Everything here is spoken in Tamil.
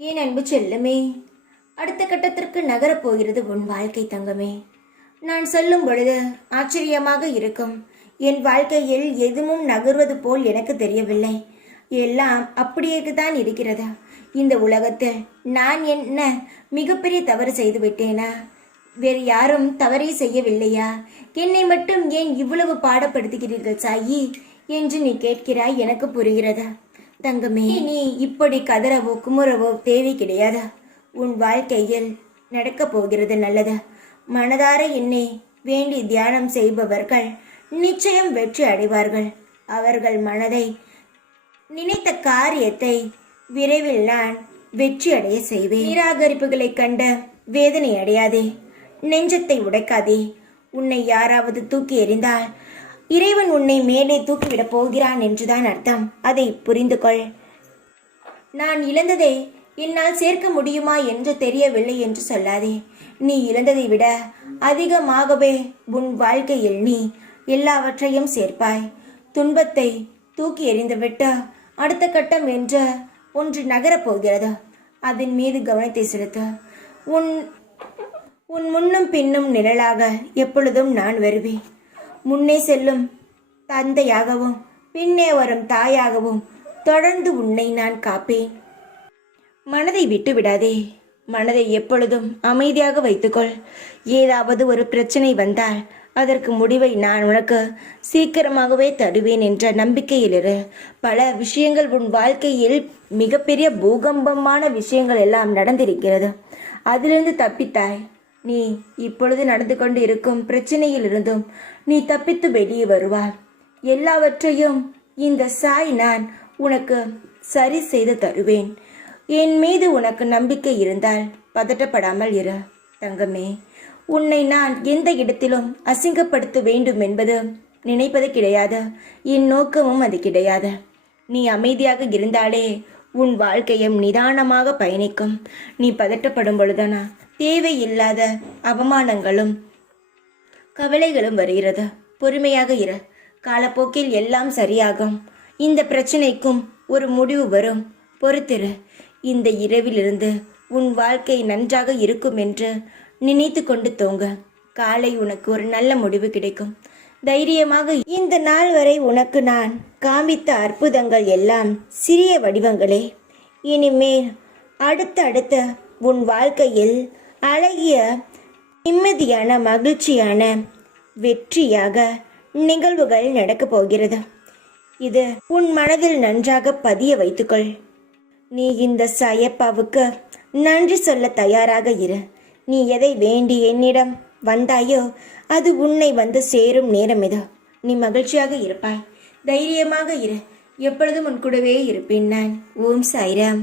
என் அன்பு செல்லமே, அடுத்த கட்டத்திற்கு நகரப் போகிறது உன் வாழ்க்கை தங்கமே. நான் சொல்லும் பொழுது ஆச்சரியமாக இருக்கும். என் வாழ்க்கையில் எதுவும் நகர்வது போல் எனக்கு தெரியவில்லை. எல்லாம் அப்படியே தான் இருக்கிறது. இந்த உலகத்தில் நான் என்ன மிகப்பெரிய தவறு செய்து விட்டேனா? வேறு யாரும் தவறே செய்யவில்லையா? என்னை மட்டும் ஏன் இவ்வளவு பாடப்படுத்துகிறீர்கள் சாயி என்று நீ கேட்கிறாய். எனக்கு புரிகிறது தங்கமே. நீ இப்படி கதறவோ குமுறவோ தேவை கிடையாது. உன் வாழ்க்கையில் நடக்கப் போகிறது நல்லது. மனதார என்னை வேண்டி தியானம் செய்பவர்கள் நிச்சயம் வெற்றி அடைவார்கள். அவர்கள் மனதை நினைத்த காரியத்தை விரைவில் நான் வெற்றி அடைய செய்வேன். நிராகரிப்புகளை கண்ட வேதனை அடையாதே, நெஞ்சத்தை உடைக்காதே. உன்னை யாராவது தூக்கி எறிந்தால் இறைவன் உன்னை மேலே தூக்கிவிடப் போகிறான் என்றுதான் அர்த்தம். அதை புரிந்து கொள். நான் இழந்ததை என்னால் சேர்க்க முடியுமா என்று தெரியவில்லை என்று சொல்லாதே. நீ இழந்ததை விட அதிகமாகவே உன் வாழ்க்கையில் நீ எல்லாவற்றையும் சேர்ப்பாய். துன்பத்தை தூக்கி எறிந்துவிட்டு அடுத்த கட்டம் என்ற ஒன்று நகரப் போகிறது. அதன் மீது கவனத்தை செலுத்த. உன் முன்னும் பின்னும் நிழலாக எப்பொழுதும் நான் வருவேன். முன்னே செல்லும் தந்தையாகவும் பின்னே வரும் தாயாகவும் தொடர்ந்து உன்னை நான் காப்பேன். மனதை விட்டு விடாதே. மனதை எப்பொழுதும் அமைதியாக வைத்துக்கொள். ஏதாவது ஒரு பிரச்சனை வந்தால் அதற்கு முடிவை நான் உனக்கு சீக்கிரமாகவே தருவேன் என்ற நம்பிக்கையில் இரு. பல விஷயங்கள் உன் வாழ்க்கையில் மிகப்பெரிய பூகம்பமான விஷயங்கள் எல்லாம் நடந்திருக்கிறது. அதிலிருந்து தப்பித்தாய். நீ இப்பொழுது நடந்து கொண்டு இருக்கும் பிரச்சனையில் இருந்தும் நீ தப்பித்து வெளியே வருவாய். எல்லாவற்றையும் இந்த சாய் நான் உனக்கு சரி செய்து தருவேன். என் மீது உனக்கு நம்பிக்கை இருந்தால் பதட்டப்படாமல் இரு தங்கமே. உன்னை நான் எந்த இடத்திலும் அசிங்கப்படுத்த வேண்டும் என்பது நினைப்பது கிடையாது. என் நோக்கமும் அது கிடையாது. நீ அமைதியாக இருந்தாலே உன் வாழ்க்கையும் நிதானமாக பயணிக்கும். நீ பதட்டப்படும் பொழுதானா தேவையில்லாத அவமானங்களும் கவலைகளும் வருகிறது. பொறுமையாக இரு. காலப்போக்கில் எல்லாம் சரியாகும். இந்த பிரச்சனைக்கும் ஒரு முடிவு வரும். பொறுத்திரு. இந்த இரவிலிருந்து உன் வாழ்க்கை நன்றாக இருக்கும் என்று நினைத்து கொண்டு தூங்க. காலை உனக்கு ஒரு நல்ல முடிவு கிடைக்கும். தைரியமாக. இந்த நாள் வரை உனக்கு நான் காமித்த அற்புதங்கள் எல்லாம் சிறிய வடிவங்களே. இனிமேல் அடுத்த உன் வாழ்க்கையில் அழகிய நிம்மதியான மகிழ்ச்சியான வெற்றியாக நிகழ்வுகள் நடக்கப் போகிறது. இது உன் மனதில் நன்றாக பதிய வைத்துக்கொள். நீ இந்த சாயப்பாவுக்கு நன்றி சொல்ல தயாராக இரு. நீ எதை வேண்டி என்னிடம் வந்தாயோ அது உன்னை வந்து சேரும் நேரம் இது. நீ மகிழ்ச்சியாக இருப்பாய். தைரியமாக இரு. எப்பொழுதும் உன் கூடவே இருப்பேன் நான். ஓம் சாய்ராம்.